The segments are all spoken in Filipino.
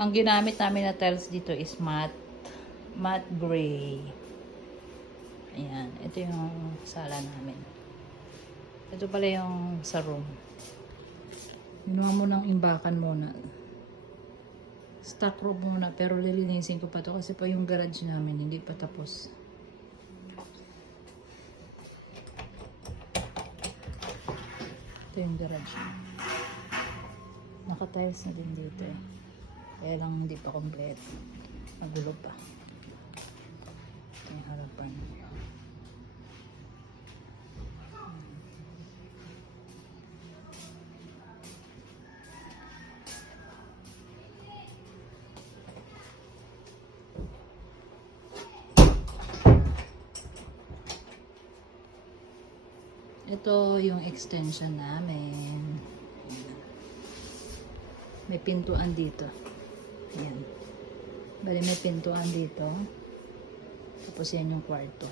Ang ginamit namin na tiles dito is matte gray. Ayan. Ito yung sala namin. Ito pala yung sa room. Ginawa mo ng imbakan muna. Stock room muna. Pero lilinisin ko pa to kasi pa yung garage namin hindi pa tapos. Ito yung garage. Naka-tiles na din dito eh. Kaya lang hindi pa kompleto. Magulo pa. Ito yung harapan. Ito yung extension namin. May pintuan dito. Ayan. Bali may pintuan dito. Tapos yan yung kwarto.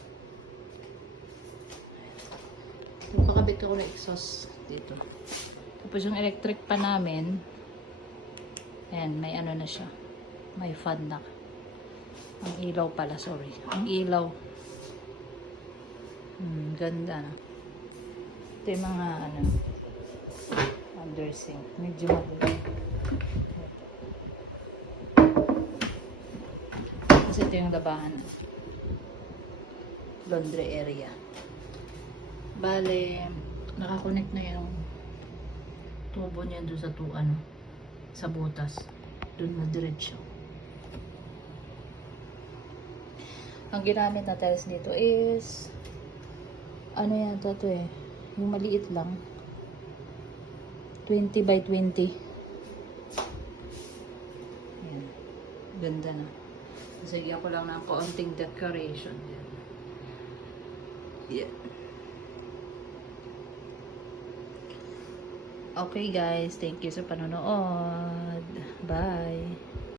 Pakabit ako ng exhaust dito. Tapos yung electric pa namin. Ayan, may ano na siya. May fan na. Ang ilaw pala, sorry. Ang ilaw. Ganda na. Ito yung mga ano, undersink. Medyo magulo. Kasi ito yung labahan. Laundry area. Bale, nakakonect na yung tubo niya doon sa sa butas. Doon na diretso. Ang ginamit na tiles dito is ano yan to eh. Yung maliit lang. 20 by 20. Ayan. Ganda na. Sige ako lang ng kaunting decoration. Yeah. Okay guys, thank you sa panonood. Bye.